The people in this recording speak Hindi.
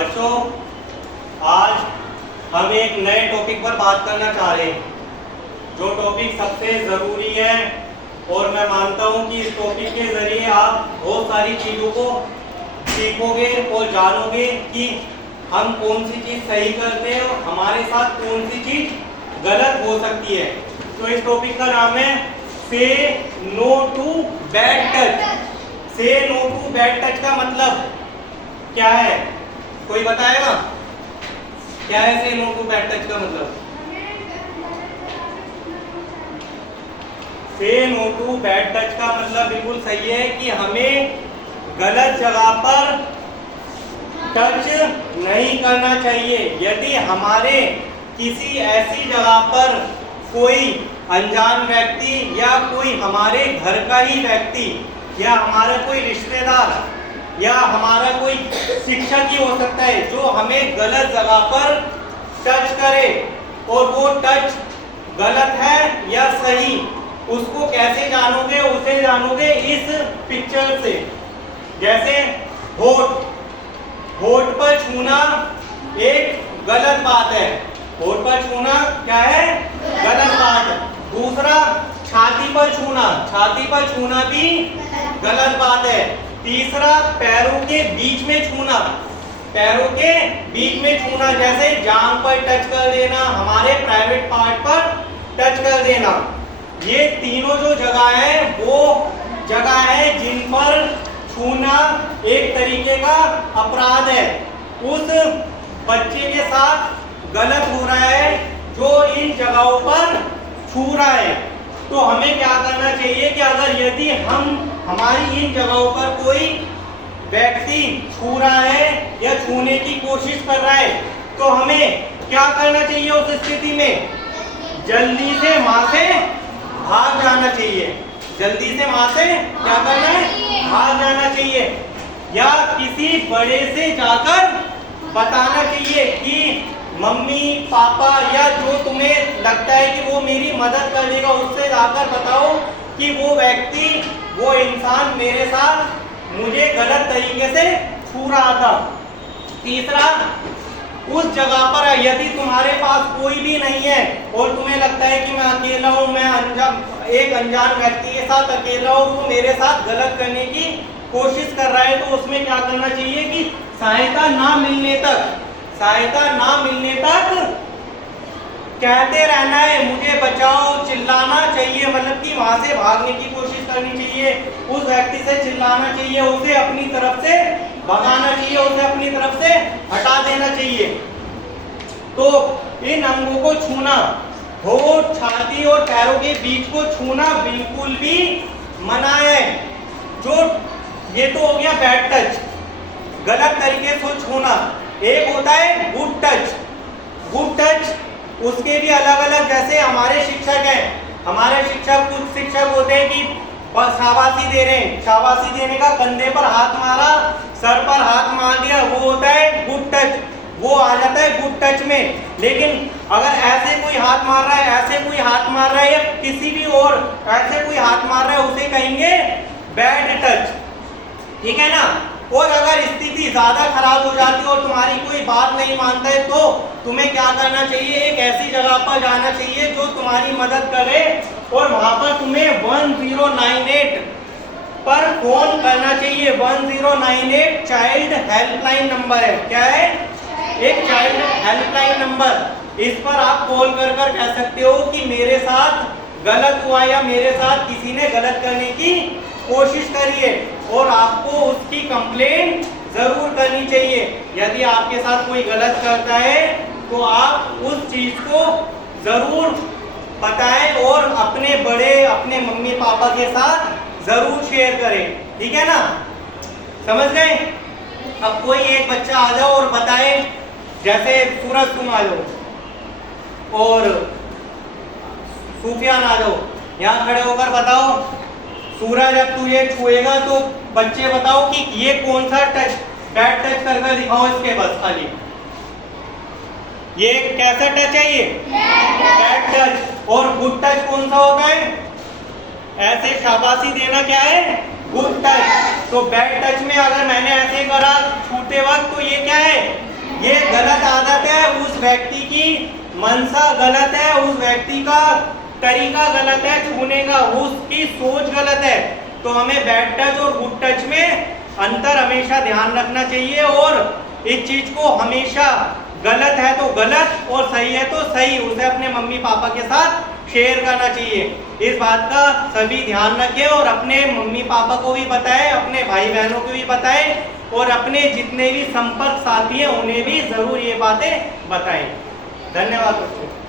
बच्चों, आज हम एक नए टॉपिक पर बात करना चाह रहे हैं, जो टॉपिक सबसे ज़रूरी है और मैं मानता हूं कि इस टॉपिक के ज़रिए आप बहुत सारी चीज़ों को सीखोगे और जानोगे कि हम कौन सी चीज़ सही करते हैं और हमारे साथ कौन सी चीज़ गलत हो सकती है। तो इस टॉपिक का नाम है से नो टू बैड टच। से नो टू बैड टच का मतलब क्या है, कोई बताएगा? क्या है से नो टू बैड टच का मतलब? से नो टू बैड टच का मतलब बिल्कुल सही है कि हमें गलत जगह पर टच नहीं करना चाहिए। यदि हमारे किसी ऐसी जगह पर कोई अनजान व्यक्ति या कोई हमारे घर का ही व्यक्ति या हमारा कोई रिश्तेदार या हमारा कोई शिक्षक ही हो सकता है जो हमें गलत जगह पर टच करे और वो टच गलत है या सही, उसको कैसे जानोगे? उसे जानोगे इस पिक्चर से। जैसे होठ पर छूना एक गलत बात है। होठ पर छूना क्या है? गलत बात है। दूसरा, छाती पर छूना भी गलत बात है। तीसरा, पैरों के बीच में छूना जैसे जांघ पर टच कर देना, हमारे प्राइवेट पार्ट पर टच कर देना। ये तीनों जो जगह है वो जगह है जिन पर छूना एक तरीके का अपराध है। उस बच्चे के साथ गलत हो रहा है जो इन जगहों पर छू रहा है। तो हमें क्या करना चाहिए कि अगर यदि हमारी इन जगहों पर कोई व्यक्ति छू रहा है या छूने की कोशिश कर रहा है तो हमें क्या करना चाहिए? उस स्थिति में जल्दी से वहां से भाग जाना चाहिए। जल्दी से वहां से क्या करना है? भाग जाना चाहिए या किसी बड़े से जाकर बताना चाहिए कि मम्मी पापा या जो तुम्हें लगता है कि वो मेरी मदद कर देगा, उससे जाकर बताओ कि वो व्यक्ति, वो इंसान मेरे साथ मुझे गलत तरीके से छू रहा था। तीसरा, उस जगह पर यदि तुम्हारे पास कोई भी नहीं है और तुम्हें लगता है कि मैं अकेला हूं, मैं एक अनजान व्यक्ति के साथ अकेला हूं, वो मेरे साथ गलत करने की कोशिश कर रहा है, तो उसमें क्या करना चाहिए कि सहायता ना मिलने तक कहते रहना है मुझे बचाओ, चिल्लाना चाहिए, मतलब कि वहां से भागने की कोशिश करनी चाहिए, उस व्यक्ति से चिल्लाना चाहिए, उसे अपनी तरफ से भगाना चाहिए, उसे अपनी तरफ से हटा देना चाहिए। तो इन अंगों को छूना, होठ, छाती और पैरों के बीच को छूना बिल्कुल भी मना है। जो ये तो हो गया बैड टच, गलत तरीके से छूना। एक होता है गुड टच, उसके भी अलग अलग, जैसे हमारे शिक्षक हैं, कुछ शिक्षक होते हैं कि शाबाशी दे रहे हैं, शाबाशी देने का कंधे पर हाथ मारा, सर पर हाथ मार दिया, वो होता है गुड टच, वो आ जाता है गुड टच में। लेकिन अगर ऐसे कोई हाथ मार रहा है या किसी भी और ऐसे कोई हाथ मार रहा है, उसे कहेंगे बैड टच, ठीक है ना। और अगर स्थिति ज्यादा खराब हो जाती है और तुम्हारी कोई बात नहीं मानता है तो तुम्हें क्या करना चाहिए? एक ऐसी जगह पर जाना चाहिए जो तुम्हारी मदद करे और वहां पर तुम्हें 1098 पर फोन करना चाहिए। 1098 चाइल्ड हेल्पलाइन नंबर है। क्या है? एक चाइल्ड हेल्पलाइन नंबर। इस पर आप कॉल कर कह सकते हो कि मेरे साथ गलत हुआ या मेरे साथ किसी ने गलत करने की कोशिश करी है, और आपको उसकी कंप्लेंट जरूर करनी चाहिए। यदि आपके साथ कोई गलत करता है तो आप उस चीज को जरूर बताएं और अपने मम्मी पापा के साथ जरूर शेयर करें, ठीक है ना। समझ गए? अब कोई एक बच्चा आ जाओ और बताए, जैसे सूरज तुम आ जाओ और सूफियान आ जाओ, यहाँ खड़े होकर बताओ सूरज जब तू ये छुएगा तो बच्चे बताओ कि ये कौन सा टच, बैड टच करके दिखाओ इसके बस खाली। ये कैसा टच है? ये बैड टच। और गुड टच कौन सा होता है? ऐसे शाबाशी देना क्या है? Good touch. तो बैड टच में अगर मैंने ऐसे करा छूते वक्त तो ये क्या है? ये गलत आदत है, उस व्यक्ति की मनसा गलत है, उस व्यक्ति का तरीका गलत है छूने का, उसकी सोच गलत है। तो हमें बैड टच और गुड टच में अंतर हमेशा ध्यान रखना चाहिए और इस चीज को हमेशा गलत है तो गलत और सही है तो सही उसे अपने मम्मी पापा के साथ शेयर करना चाहिए। इस बात का सभी ध्यान रखें और अपने मम्मी पापा को भी बताएं, अपने भाई बहनों को भी बताएं और अपने जितने भी संपर्क साथी हैं उन्हें भी जरूर ये बातें बताएं। धन्यवाद दोस्तों।